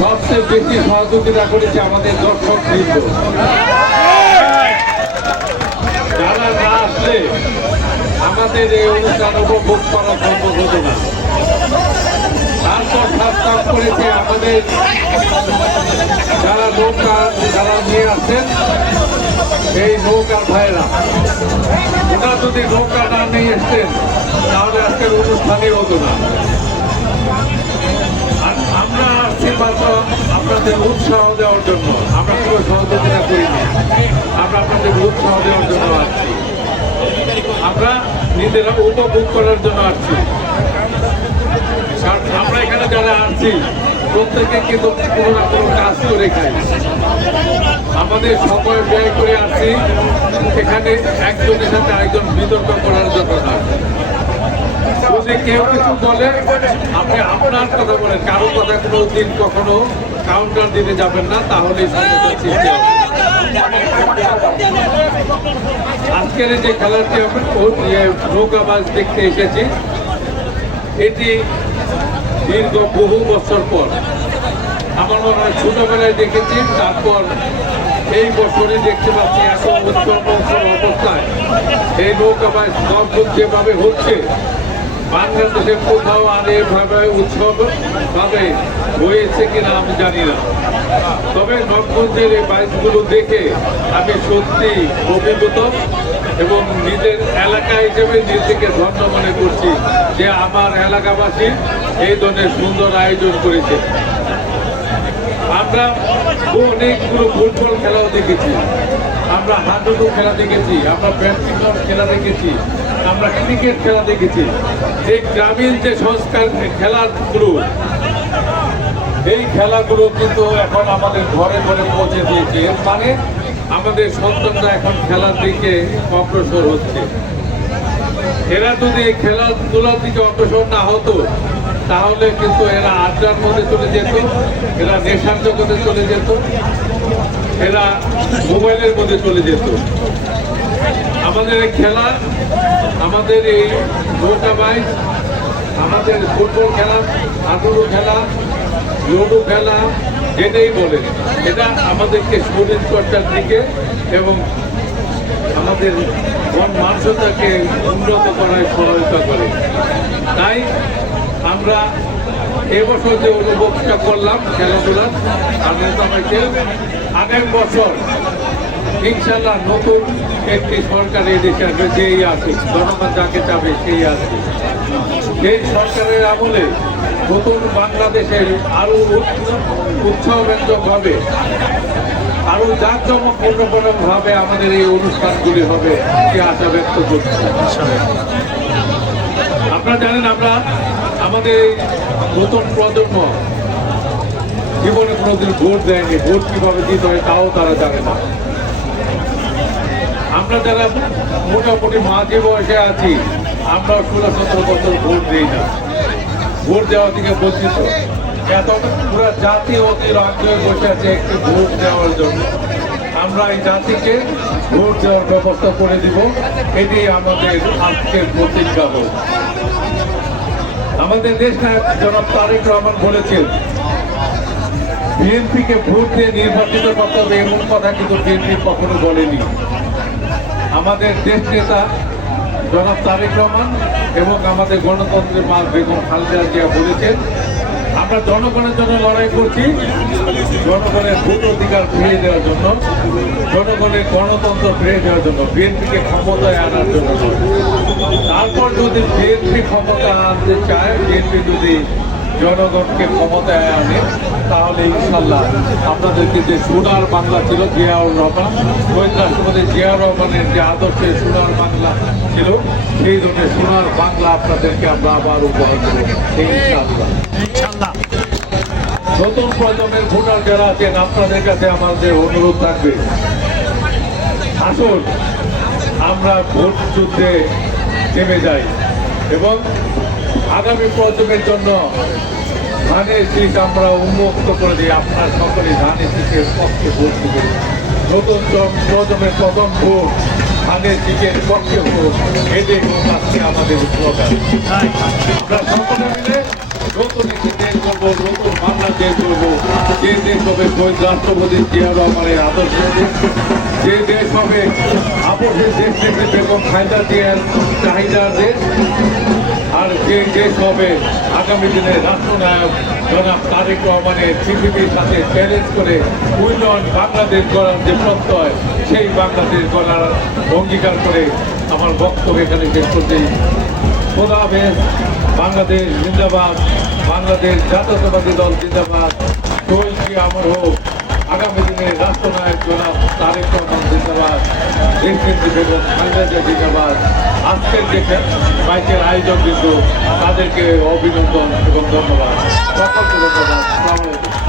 সবচেয়ে বেশি সহযোগিতা করেছে আমাদের দর্শক যারা না আসলে আমাদের এই অনুষ্ঠান উপভোগ করা সম্ভব হতো না। তারপর সাত করেছে আমাদের যারা নৌকা যারা নিয়ে আসেন এই নৌকার ভাইরা। ওরা যদি নৌকা না নিয়ে এসতেন তাহলে আজকের অনুষ্ঠানই হতো না। আসছি আপনাদের উৎসাহ দেওয়ার জন্য, আমরা কোনো সহযোগিতা করিনি, আমরা আপনাদের উৎসাহ দেওয়ার জন্য আসছি। আমরা নিজেরা উপভোগ করার জন্য আসছি। আমরা এখানে যারা আসছি, প্রত্যেকে কিন্তু কোনো না কোনো কাজ করে আমাদের সময় ব্যয় করে আসছি, এখানে একজনের সাথে আরেকজন বিতর্ক করার জন্য না। যদি কেউ কিছু বলে, আপনি আপনার কথা বলেন। কারও কথা কোনো দিন কখনো কাউন্টার দিতে যাবেন না তাহলে আজকের যে খেলাটি ইয়ে নৌকাবাজ দেখতে এসেছি, এটি দীর্ঘ বহু বছর পর। আমার মনে হয় ছোটবেলায় দেখেছি, তারপর এই বছরে দেখতে পাচ্ছি এত উৎসব অবস্থায়। এই নৌকাবাজ নবযুগ যেভাবে হচ্ছে বাংলাদেশের কোথাও আর এভাবে উৎসব ভাবে হয়েছে কিনা আমি জানি না তবে নবগঞ্জের এই বাইকগুলো দেখে আমি সত্যি অভিভূত এবং নিজের এলাকা হিসেবে নিজেকে ধন্য মনে করছি যে আমার এলাকাবাসী এই ধরনের সুন্দর আয়োজন করেছে আমরা অনেকগুলো ফুটবল খেলাও দেখেছি আমরা হাডুডু খেলা দেখেছি, আমরা ব্যাডমিন্টন খেলা দেখেছি, আমরা ক্রিকেট খেলা দেখেছি। যে গ্রামীণ যে সংস্কার খেলাগুলো, এই খেলাগুলো কিন্তু এখন আমাদের ঘরে ঘরে পৌঁছে দিয়েছে। এর মানে আমাদের সন্তানরা এখন খেলার দিকে অগ্রসর হচ্ছে। এরা যদি খেলাধুলার দিকে অগ্রসর না হতো তাহলে কিন্তু এরা আড্ডার মধ্যে চলে যেত, এরা নেশার জগতে চলে যেত, এরা মোবাইলের মধ্যে চলে যেত। আমাদের এই খেলা, আমাদের এই নৌকা বাইক, আমাদের ফুটবল খেলা, হাডুডু খেলা, লুডু খেলা, যেটাই বলেন, এটা আমাদেরকে শরীর চর্চার দিকে এবং আমাদের মন মানসতাকে উন্নত করায় সহায়তা করে। তাই আমরা এবছর যে অনুভবটা করলাম খেলাধুলার আনন্দমাইকে আগের বছর ইনশাল্লাহ নতুন একটি সরকার এই দেশে আসবে, যেই আসে জনগণ যাকে চাবে সেই আসবে সেই সরকারের আমলে নতুন বাংলাদেশের আরও উৎসবব্যঞ্জক হবে, আরও জাঁকজমকপূর্ণ ভাবে আমাদের এই অনুষ্ঠানগুলি হবে, সে আশা ব্যক্ত করছি। আপনারা জানেন আমরা নতুন প্রজন্ম জীবনে কোনোদিন ভোট দেয়নি, ভোট কীভাবে দিতে হয় তাও তারা জানে না। আমরা যারা মোটামুটি মাঝে বয়সে আছি, আমরা ষোলো সতেরো বছর ভোট দিই না। ভোট দেওয়া থেকে বঞ্চিত। এত পুরো জাতি অতি রাজ্য বসে আছে একটি ভোট দেওয়ার জন্য। আমরা এই জাতিকে ভোট দেওয়ার ব্যবস্থা করে দিব। এটি আমাদের আজকের প্রতিজ্ঞা হোক আমাদের দেশ নায়ক জনাব তারেক রহমান বলেছেন, বিএনপিকে ভোট দিয়ে নির্বাচিত করতে হবে এমন কথা কিন্তু বিএনপি কখনো বলেনি। আমাদের দেশ নেতা জনাব তারেক রহমান এবং আমাদের গণতন্ত্রের মা বেগম খালেদা জিয়া বলেছেন, আমরা জনগণের জন্য লড়াই করছি জনগণের ভোট অধিকার ফিরে দেওয়ার জন্য, জনগণের গণতন্ত্র ফিরে দেওয়ার জন্য, বিএনপিকে ক্ষমতায় আনার জন্য তারপর যদি বিএনপি ক্ষমতা আনতে চায়, বিএনপি যদি জনগণকে ক্ষমতায় আনে, তাহলে ইনশাল্লাহ আপনাদেরকে যে সোনার বাংলা ছিল, জিয়াউর রহমান, শহীদ রাষ্ট্রপতি জিয়াউর রহমানের যে আদর্শে সোনার বাংলা ছিল, সেই ধরনের সোনার বাংলা আপনাদেরকে আমরা আবার উপহার দেবো, ইনশাল্লাহ। ইনশাল্লাহ। নতুন প্রজন্মের ভোটার যারা আছেন আপনাদের কাছে আমাদের অনুরোধ থাকবে আসুন আমরা ভোট যুদ্ধে নেমে যাই এবং আগামী প্রজন্মের জন্য ধানের শীষ আমরা উন্মুক্ত করে দিই। আপনার সকলে ধানের শীষের পক্ষে ভোট দিবেন। নতুন প্রজন্মের প্রথম ভোট ধানের শীষের পক্ষে ভোট। হোক আজকে আমাদের স্লোগান আমরা সকলে মিলে নতুন একটি দেশ করব নতুন যে দেশ হবে শহীদ রাষ্ট্রপতি জিয়া রহমানের আদর্শ যে দেশ হবে আপসের দেশ থেকে বেগম খায়দা জিয়ার চাহিদার দেশ আর যে দেশ হবে আগামী দিনে রাষ্ট্রনায়ক জনাব তারেক রহমানের পৃথিবীর সাথে চ্যালেঞ্জ করে উন্নয়ন বাংলাদেশ গড়ার যে প্রত্যয়, সেই বাংলাদেশ গড়ার অঙ্গীকার করে আমার বক্তব্য এখানে শেষ করছি। খোদা বাংলাদেশ জিন্দাবাদ, বাংলাদেশ জাতীয়তাবাদী দল জিন্দাবাদ। শহীদ আমার হোক, আগামী দিনে রাষ্ট্রনায়ক জনাব তারেক রহমান জিন্দাবাদ দেশনেত্রী বেগম খালেদা জিন্দাবাদ। আজকের যে বাইকের আয়োজক কিন্তু তাদেরকে অভিনন্দন এবং ধন্যবাদ। সকলকে ধন্যবাদ।